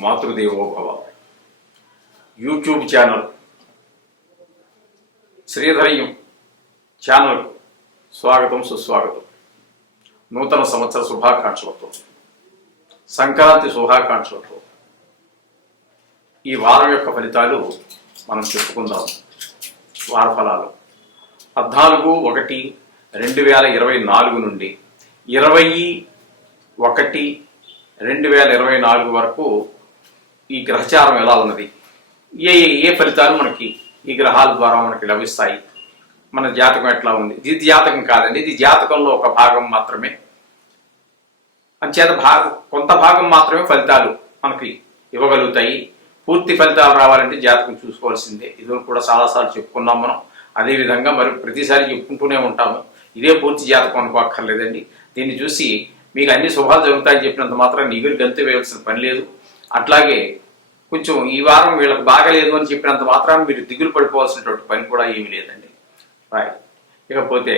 Matrudevobhava YouTube channel శ్రీధరయ్యం channel స్వాగతం సుస్వాగతం. నూతన సంవత్సర శుభాకాంక్షలతో, సంక్రాంతి శుభాకాంక్షలతో ఈ వారం యొక్క ఫలితాలు మనం చెప్పుకుందాం. వార ఫలాలు 14/1/2024 నుండి 20/1/2024 వరకు ఈ గ్రహచారం ఎలా ఉన్నది, ఏ ఫలితాలు మనకి ఈ గ్రహాల ద్వారా మనకి లభిస్తాయి, మన జాతకం ఎట్లా ఉంది. ఇది జాతకం కాదండి, ఇది జాతకంలో ఒక భాగం మాత్రమే. అంచేత కొంత భాగం మాత్రమే ఫలితాలు మనకి ఇవ్వగలుగుతాయి. పూర్తి ఫలితాలు రావాలంటే జాతకం చూసుకోవాల్సిందే. ఇది కూడా చాలాసార్లు చెప్పుకున్నాం మనం. అదేవిధంగా మరి ప్రతిసారి చెప్పుకుంటూనే ఉంటాము. ఇదే పూర్తి జాతకం అనుకోక్కర్లేదండి. దీన్ని చూసి మీకు అన్ని శుభాలు జరుగుతాయని చెప్పినంత మాత్రం నీగులు గంతు వేయాల్సిన పని లేదు. అట్లాగే కొంచెం ఈ వారం వీళ్ళకి బాగలేదు అని చెప్పినంత మాత్రాన్ని మీరు దిగులు పడిపోవాల్సినటువంటి పని కూడా ఏమీ లేదండి. ఇకపోతే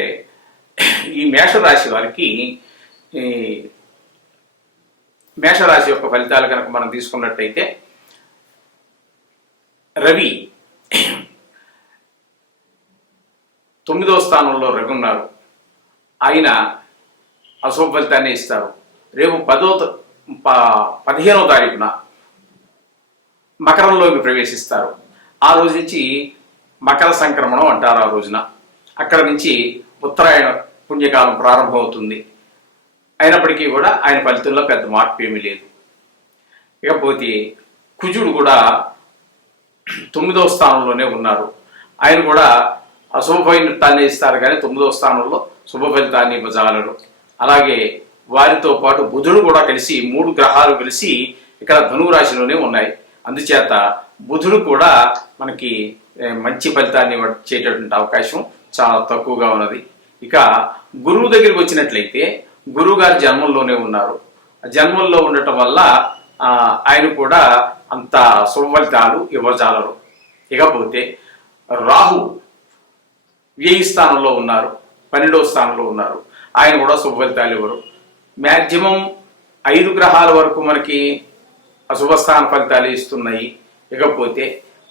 ఈ మేషరాశి వారికి మేషరాశి యొక్క ఫలితాలు కనుక మనం తీసుకున్నట్టయితే, రవి 9వ స్థానంలో రవి ఉన్నారు. ఆయన అశుభ ఫలితాన్ని ఇస్తారు. రేపు 15వ తారీఖున మకరంలోకి ప్రవేశిస్తారు. ఆ రోజు నుంచి మకర సంక్రమణం అంటారు. ఆ రోజున అక్కడ నుంచి ఉత్తరాయణ పుణ్యకాలం ప్రారంభమవుతుంది. అయినప్పటికీ కూడా ఆయన ఫలితంలో పెద్ద మార్పు ఏమీ లేదు. ఇకపోతే కుజుడు కూడా 9వ స్థానంలోనే ఉన్నారు. ఆయన కూడా అశుభ ఫలితాన్ని ఇస్తారు, కానీ 9వ స్థానంలో శుభ ఫలితాన్ని ఇవ్వజాలరు. అలాగే వారితో పాటు బుధుడు కూడా కలిసి 3 గ్రహాలు కలిసి ఇక్కడ ధనువు రాశిలోనే ఉన్నాయి. అందుచేత బుధుడు కూడా మనకి మంచి ఫలితాన్ని వచ్చేటటువంటి అవకాశం చాలా తక్కువగా ఉన్నది. ఇక గురువు దగ్గరికి వచ్చినట్లయితే గురువు గారు జన్మంలోనే ఉన్నారు. జన్మంలో ఉండటం వల్ల ఆయన కూడా అంత శుభ ఫలితాలు ఇవ్వజాలరు. ఇకపోతే రాహు వ్యయ స్థానంలో ఉన్నారు, 12వ స్థానంలో ఉన్నారు. ఆయన కూడా శుభ ఫలితాలు ఇవ్వరు. మ్యాక్సిమం 5 గ్రహాల వరకు మనకి అశుభ స్థాన ఫలితాలు ఇస్తున్నాయి. ఇకపోతే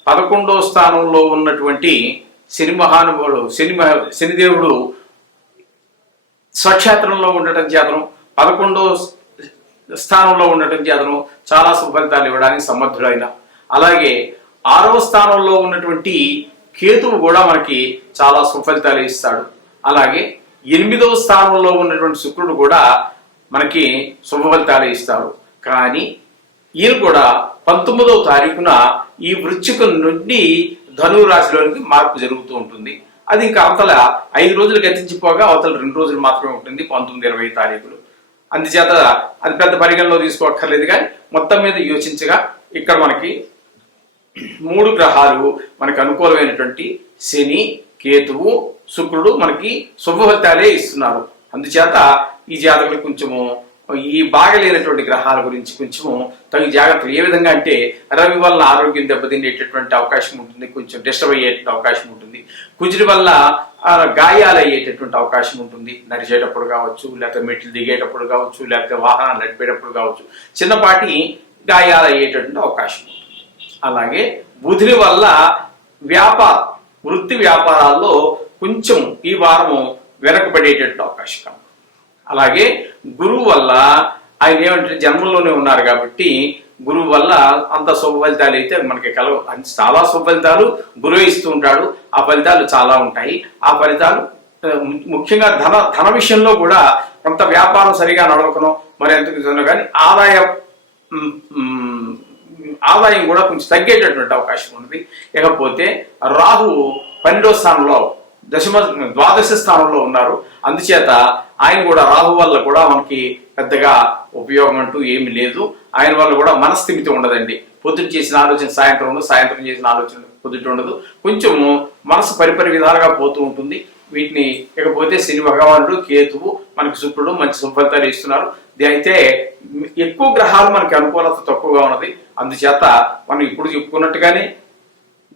11వ స్థానంలో ఉన్నటువంటి శని మహానుభావుడు శనిదేవుడు స్వక్షేత్రంలో ఉండటం చేతను, 11వ స్థానంలో ఉండటం చేతను చాలా శుభ ఫలితాలు ఇవ్వడానికి సమర్థుడైన. అలాగే 6వ స్థానంలో ఉన్నటువంటి కేతువు కూడా మనకి చాలా శుభ ఫలితాలు ఇస్తాడు. అలాగే 8వ స్థానంలో ఉన్నటువంటి శుక్రుడు కూడా మనకి శుభ ఫలితాలు ఇస్తారు. కానీ ఈయన కూడా 19వ తారీఖున ఈ వృశ్చికం నుండి ధనువు రాశిలోనికి మార్పు జరుగుతూ ఉంటుంది. అది ఇంకా అవతల 5 రోజులు గతించిపోగా అవతల 2 రోజులు మాత్రమే ఉంటుంది, 19, 20 తారీఖులు. అందుచేత అది పెద్ద పరిగణలో తీసుకోక్కర్లేదు. కానీ మొత్తం మీద యోచించగా ఇక్కడ మనకి 3 గ్రహాలు మనకు అనుకూలమైనటువంటి శని, కేతువు, శుక్రుడు మనకి శుభ ఫలితాలే ఇస్తున్నారు. అందుచేత ఈ జాతకులు కొంచెము ఈ బాగలేనటువంటి గ్రహాల గురించి కొంచెము తగు జాగ్రత్తలు. ఏ విధంగా అంటే రవి వల్ల ఆరోగ్యం దెబ్బతినేటటువంటి అవకాశం ఉంటుంది, కొంచెం డిస్టర్బ్ అయ్యేటువంటి అవకాశం ఉంటుంది. కుజుడి వల్ల గాయాలు అయ్యేటటువంటి అవకాశం ఉంటుంది. నడిచేటప్పుడు కావచ్చు, లేకపోతే మెట్లు దిగేటప్పుడు కావచ్చు, లేకపోతే వాహనాలు నడిపేటప్పుడు కావచ్చు, చిన్నపాటి గాయాలు అయ్యేటటువంటి అవకాశం ఉంటుంది. అలాగే బుధుడి వల్ల వృత్తి వ్యాపారాల్లో కొంచెం ఈ వారము వెనకబడేటటువంటి అవకాశం. అలాగే గురువు వల్ల ఆయన ఏమంటే జన్మంలోనే ఉన్నారు కాబట్టి గురువు వల్ల అంత శుభ ఫలితాలు అయితే మనకి చాలా శుభ ఫలితాలు గురువు ఇస్తూ ఉంటాడు. ఆ ఫలితాలు చాలా ఉంటాయి. ఆ ఫలితాలు ముఖ్యంగా ధన విషయంలో కూడా కొంత వ్యాపారం సరిగా నడవకను మరి ఎందుకు కానీ ఆదాయం కూడా కొంచెం తగ్గేటటువంటి అవకాశం ఉంది. ఇకపోతే రాహు 12వ స్థానంలో ద్వాదశ స్థానంలో ఉన్నారు. అందుచేత ఆయన కూడా రాహు వల్ల కూడా మనకి పెద్దగా ఉపయోగం అంటూ ఏమి లేదు. ఆయన వల్ల కూడా మనస్థిమితి ఉండదండి. పొద్దుట చేసిన ఆలోచన సాయంత్రం ఉండదు, సాయంత్రం చేసిన ఆలోచన పొద్దుట ఉండదు. కొంచెము మనసు పరిపరి విధాలుగా పోతూ ఉంటుంది. వీటిని ఇకపోతే శని భగవానుడు, కేతువు, మనకి శుక్రుడు మంచి శుభఫలితాలు ఇస్తున్నారు. అయితే ఎక్కువ గ్రహాలు మనకి అనుకూలత తక్కువగా ఉన్నది. అందుచేత మనం ఇప్పుడు చెప్పుకున్నట్టుగానే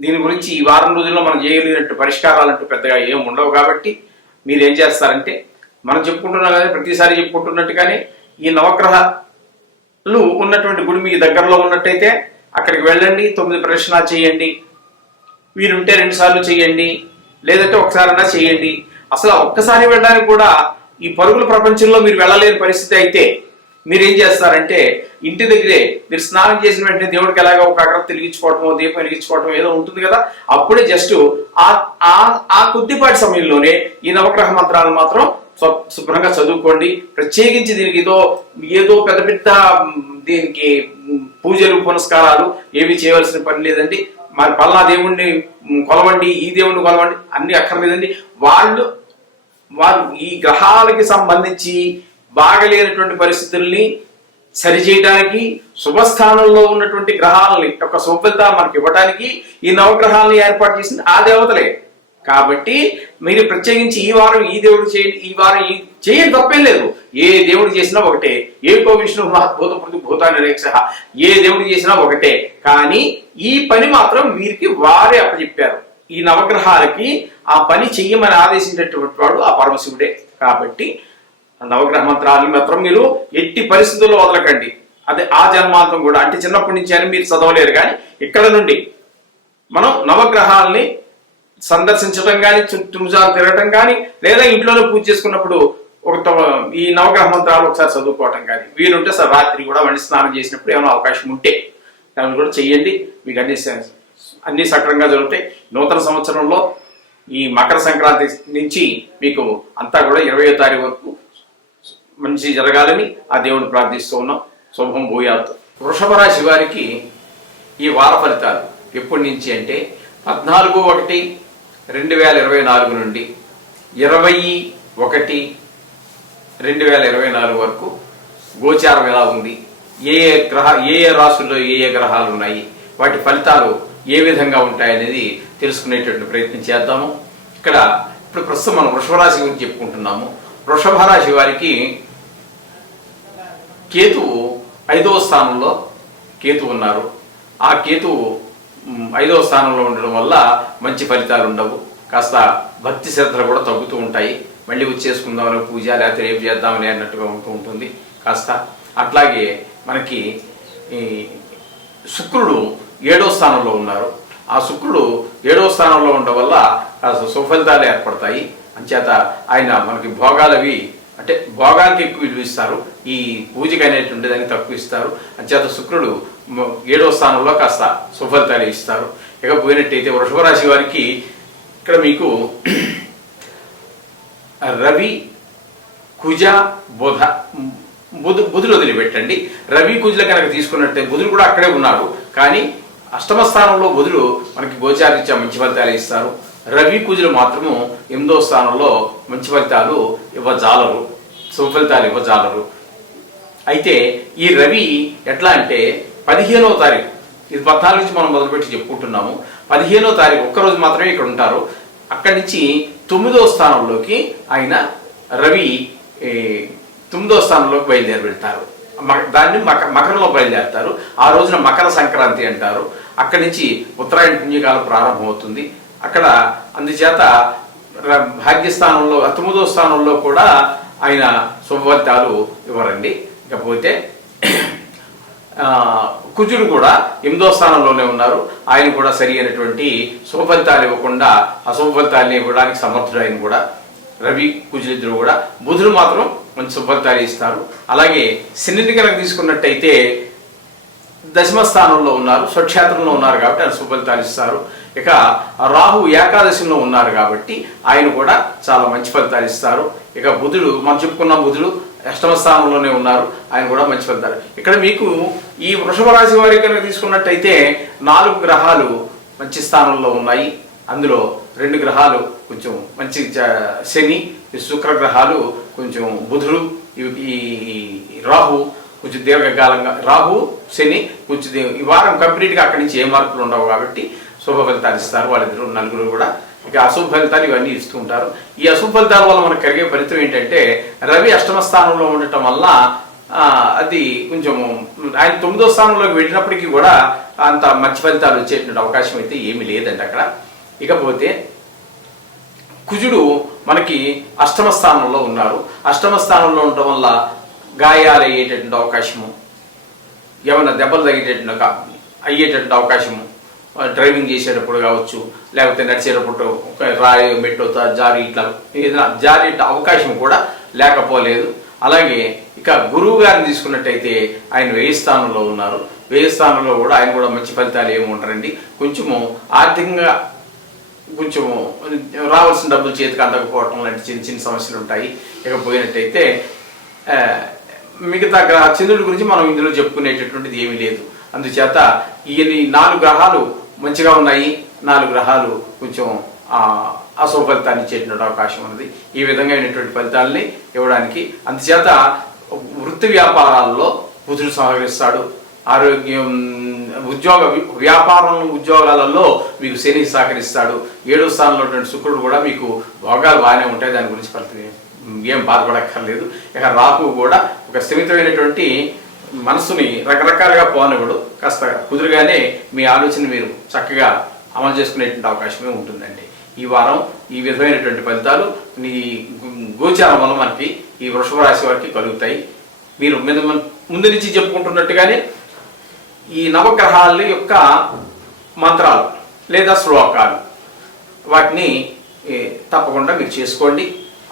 దీని గురించి ఈ వారం రోజుల్లో మనం చేయగలిగినట్టు పరిష్కారాలంటూ పెద్దగా ఏం ఉండవు. కాబట్టి మీరు ఏం చేస్తారంటే, మనం చెప్పుకుంటున్నాం కదా ప్రతిసారి చెప్పుకుంటున్నట్టుగానే ఈ నవగ్రహ ఉన్నటువంటి గుడి మీకు దగ్గరలో ఉన్నట్టయితే అక్కడికి వెళ్ళండి, 9 ప్రదక్షిణాలు చేయండి. వీరుంటే 2 సార్లు చేయండి, లేదంటే ఒకసారైనా చేయండి. అసలు ఒక్కసారి వెళ్ళడానికి కూడా ఈ పరుగుల ప్రపంచంలో మీరు వెళ్ళలేని పరిస్థితి అయితే మీరేం చేస్తారంటే ఇంటి దగ్గరే మీరు స్నానం చేసిన వెంటనే దేవుడికి ఎలాగో ఒక అగరత్తి వెలిగించుకోవటమో దీపం వెలిగించుకోవటం ఏదో ఉంటుంది కదా, అప్పుడే జస్ట్ ఆ కొద్దిపాటి సమయంలోనే ఈ నవగ్రహ మంత్రాలను మాత్రం శుభ్రంగా చదువుకోండి. ప్రత్యేకించి దీనికి ఏదో పెద్ద పెద్ద దీనికి పూజలు పునస్కారాలు ఏవి చేయవలసిన పని లేదండి. మరి పల్లా దేవుణ్ణి కొలవండి, ఈ దేవుణ్ణి కొలవండి అన్ని అక్కర్లేదండి. వారు ఈ గ్రహాలకి సంబంధించి బాగలేనటువంటి పరిస్థితుల్ని సరిచేయడానికి, శుభస్థానంలో ఉన్నటువంటి గ్రహాలని యొక్క శుభఫలితాలు మనకి ఇవ్వడానికి ఈ నవగ్రహాలను ఏర్పాటు చేసింది ఆ దేవతలే. కాబట్టి మీరు ప్రత్యేకించి ఈ వారం ఈ దేవుడు చేయండి, ఈ వారం ఈ చేయని తప్పేం లేదు. ఏ దేవుడు చేసినా ఒకటే. ఏకో విష్ణు మహద్భూత భూతాన్ని రేక్ష, ఏ దేవుడు చేసినా ఒకటే. కానీ ఈ పని మాత్రం వీరికి వారే అప్పచెప్పారు. ఈ నవగ్రహాలకి ఆ పని చెయ్యమని ఆదేశించినటువంటి వాడు ఆ పరమశివుడే. కాబట్టి నవగ్రహ మంత్రాలను మాత్రం మీరు ఎట్టి పరిస్థితుల్లో వదలకండి. అదే ఆ జన్మాంతం కూడా, అంటే చిన్నప్పటి నుంచి అని మీరు చదవలేరు, కానీ ఇక్కడ నుండి మనం నవగ్రహాలని సందర్శించడం కానీ, చుట్టుముజాలు తిరగటం కానీ, లేదా ఇంట్లోనే పూజ చేసుకున్నప్పుడు ఈ నవగ్రహ మంత్రాలు ఒకసారి చదువుకోవటం కానీ, వీలుంటే సార్ రాత్రి కూడా వండి స్నానం చేసినప్పుడు ఏమైనా అవకాశం ఉంటే దాన్ని కూడా చెయ్యండి. మీకు అన్ని సక్రమంగా జరుగుతాయి. నూతన సంవత్సరంలో ఈ మకర సంక్రాంతి నుంచి మీకు అంతా కూడా 20వ తారీఖు వరకు మంచి జరగాలని ఆ దేవుని ప్రార్థిస్తూ ఉన్నాం. శుభం భూయాత్. వృషభ రాశి వారికి ఈ వార ఫలితాలు ఎప్పటి నుంచి అంటే 14/1/2024 నుండి 20/1/2024 వరకు గోచారం ఎలా ఉంది, ఏ రాశుల్లో ఏ రాశుల్లో ఉన్నాయి, వాటి ఫలితాలు ఏ విధంగా ఉంటాయనేది తెలుసుకునేటువంటి ప్రయత్నం చేద్దాము. ఇప్పుడు ప్రస్తుతం మనం వృషభ రాశి గురించి చెప్పుకుంటున్నాము. వృషభ రాశి వారికి కేతువు 5వ స్థానంలో కేతువు ఉన్నారు. ఆ కేతువు 5వ స్థానంలో ఉండడం వల్ల మంచి ఫలితాలు ఉండవు. కాస్త భక్తి శ్రద్ధలు కూడా తగ్గుతూ ఉంటాయి. మళ్ళీ వచ్చేసుకుందామని పూజ, లేకపోతే రేపు చేద్దామని అన్నట్టుగా ఉంటూ ఉంటుంది కాస్త. అట్లాగే మనకి ఈ శుక్రుడు 7వ స్థానంలో ఉన్నారు. ఆ శుక్రుడు 7వ స్థానంలో ఉండడం వల్ల కాస్త సుఫలితాలు ఏర్పడతాయి. అంచేత ఆయన మనకి భోగాలవి, అంటే భోగానికి ఎక్కువ విలువ ఇస్తారు, ఈ పూజకి అనేటువంటి దానికి తక్కువ ఇస్తారు. అంచేత శుక్రుడు 7వ స్థానంలో కాస్త సుఫలితాలు ఇస్తారు. ఇక పోయినట్టయితే వృషభ రాశి వారికి ఇక్కడ మీకు రవి, కుజ, బుధులు వదిలిపెట్టండి. రవి, కుజులు కనుక తీసుకున్నట్టే బుధుడు కూడా అక్కడే ఉన్నారు, కానీ 8వ స్థానంలో బుధుడు మనకి గోచారీత్యా మంచి ఫలితాలు ఇస్తారు. రవి, కుజులు మాత్రము 8వ స్థానంలో మంచి ఫలితాలు ఇవ్వజాలరు, సుఫలితాలు ఇవ్వజాలరు. అయితే ఈ రవి ఎట్లా అంటే 15వ తారీఖు, ఇది 14 నుంచి మనం మొదలుపెట్టి చెప్పుకుంటున్నాము. 15వ తారీఖు ఒక్కరోజు మాత్రమే ఇక్కడ ఉంటారు. అక్కడి నుంచి 9వ స్థానంలోకి ఆయన రవి 9వ స్థానంలోకి బయలుదేరి వెళ్తారు. దాన్ని మకరంలో బయలుదేరుతారు. ఆ రోజున మకర సంక్రాంతి అంటారు. అక్కడి నుంచి ఉత్తరాయణ పుణ్యకాలం ప్రారంభమవుతుంది. అక్కడ అందుచేత భాగ్యస్థానంలో 9వ స్థానంలో కూడా ఆయన శుభఫలితాలు ఇవ్వరండి. ఇకపోతే కుజుడు కూడా 8వ స్థానంలోనే ఉన్నారు. ఆయన కూడా సరి అయినటువంటి శుభఫలితాలు ఇవ్వకుండా అశుభ ఫలితాలను ఇవ్వడానికి సమర్థుడు ఆయన కూడా. రవి, కుజులిద్దరు కూడా. బుధుడు మాత్రం మంచి శుభఫలితాలు ఇస్తారు. అలాగే శనిని కనుక తీసుకున్నట్టయితే 10వ స్థానంలో ఉన్నారు, స్వక్షేత్రంలో ఉన్నారు కాబట్టి ఆయన శుభఫలితాలు ఇస్తారు. ఇక రాహు ఏకాదశిలో ఉన్నారు కాబట్టి ఆయన కూడా చాలా మంచి ఫలితాలు ఇస్తారు. ఇక బుధుడు మనం చెప్పుకున్న బుధుడు 8వ స్థానంలోనే ఉన్నారు, ఆయన కూడా మంచి ఫలితాలు. ఇక్కడ మీకు ఈ వృషభ రాశి వారికి కనుక తీసుకున్నట్టయితే 4 గ్రహాలు మంచి స్థానంలో ఉన్నాయి. అందులో 2 గ్రహాలు కొంచెం మంచి శని, శుక్ర గ్రహాలు కొంచెం, బుధుడు, ఈ రాహు కొంచెం దీర్ఘకాలంగా, రాహు శని కొంచెం ఈ వారం కంప్లీట్గా అక్కడి నుంచి ఏ మార్పులు ఉండవు కాబట్టి శుభ ఫలితాలు ఇస్తారు వాళ్ళిద్దరు, నలుగురు కూడా. ఇక అశుభ ఫలితాలు ఇవన్నీ ఇస్తూ ఉంటారు. ఈ అశుభ ఫలితాల వల్ల మనకు కలిగే ఫలితం ఏంటంటే రవి 8వ స్థానంలో ఉండటం వల్ల అది కొంచెం ఆయన 9వ స్థానంలోకి వెళ్ళినప్పటికీ కూడా అంత మంచి ఫలితాలు వచ్చేటువంటి అవకాశం అయితే ఏమీ లేదండి అక్కడ. ఇకపోతే కుజుడు మనకి 8వ స్థానంలో ఉన్నారు. 8వ స్థానంలో ఉండటం వల్ల గాయాలు అయ్యేటటువంటి అవకాశము, ఏమైనా దెబ్బలు తగ్గేటట్టు అయ్యేటటువంటి అవకాశము, డ్రైవింగ్ చేసేటప్పుడు కావచ్చు, లేకపోతే నడిచేటప్పుడు ఒక రాయి మెట్టు జారి ఇట్లా ఏదైనా జారి అవకాశం కూడా లేకపోలేదు. అలాగే ఇక గురువు గారిని తీసుకున్నట్టయితే ఆయన 1000 స్థానంలో ఉన్నారు. 1000 స్థానంలో కూడా ఆయన కూడా మంచి ఫలితాలు ఏమి ఉంటారండి. కొంచెము ఆర్థికంగా కొంచెము రావాల్సిన డబ్బులు చేతికి అందకపోవటం లాంటి చిన్న చిన్న సమస్యలు ఉంటాయి. ఇక పోయినట్టయితే మిగతా చంద్రుడి గురించి మనం ఇందులో చెప్పుకునేటటువంటిది ఏమీ లేదు. అందుచేత ఈ 4 గ్రహాలు మంచిగా ఉన్నాయి, 4 గ్రహాలు కొంచెం అశుభ ఫలితాన్ని ఇచ్చేటువంటి అవకాశం ఉన్నది. ఈ విధంగా అయినటువంటి ఫలితాలని ఇవ్వడానికి అందుచేత వృత్తి వ్యాపారాల్లో బుధుడు సహకరిస్తాడు. ఆరోగ్యం, ఉద్యోగాలలో మీకు శని సహకరిస్తాడు. 7వ స్థానంలో ఉన్నటువంటి శుక్రుడు కూడా మీకు భోగాలు బాగానే ఉంటాయి, దాని గురించి ఫలితం ఏం బాధపడక్కర్లేదు. ఇక రాహు కూడా ఒక స్థిమితమైనటువంటి మనసుని రకరకాలుగా పోనివ్వడు, కాస్త కుదురుగానే మీ ఆలోచన మీరు చక్కగా అమలు చేసుకునేటువంటి అవకాశమే ఉంటుందండి. ఈ వారం ఈ విధమైనటువంటి ఫలితాలు ఈ గోచారం వల్ల మనకి ఈ వృషభ రాశి వారికి కలుగుతాయి. మీరు ముందు నుంచి చెప్పుకుంటున్నట్టుగానే ఈ నవగ్రహాల యొక్క మంత్రాలు లేదా శ్లోకాలు వాటిని తప్పకుండా మీరు చేసుకోండి.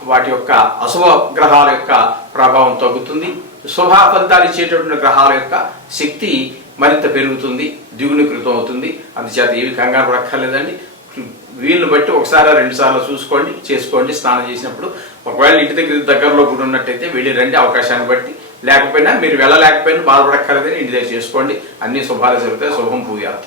వాటి యొక్క అశుభ గ్రహాల యొక్క ప్రభావం తగ్గుతుంది. శుభ ఫలితాలు ఇచ్చేటటువంటి గ్రహాల యొక్క శక్తి మరింత పెరుగుతుంది, ద్విగుణీకృతం అవుతుంది. అందుచేత ఏవి కంగారు పడక్కర్లేదండి. వీళ్ళని బట్టి 1-2 సార్లు చూసుకోండి, చేసుకోండి. స్నానం చేసినప్పుడు ఒకవేళ ఇంటి దగ్గరలో కూడా ఉన్నట్టయితే వెళ్ళి రండి, అవకాశాన్ని బట్టి. లేకపోయినా మీరు వెళ్ళలేకపోయినా బాధపడక్కర్లేదని ఇంటి దగ్గర చేసుకోండి. అన్ని శుభాలు జరుగుతాయి. శుభం పూయాలి.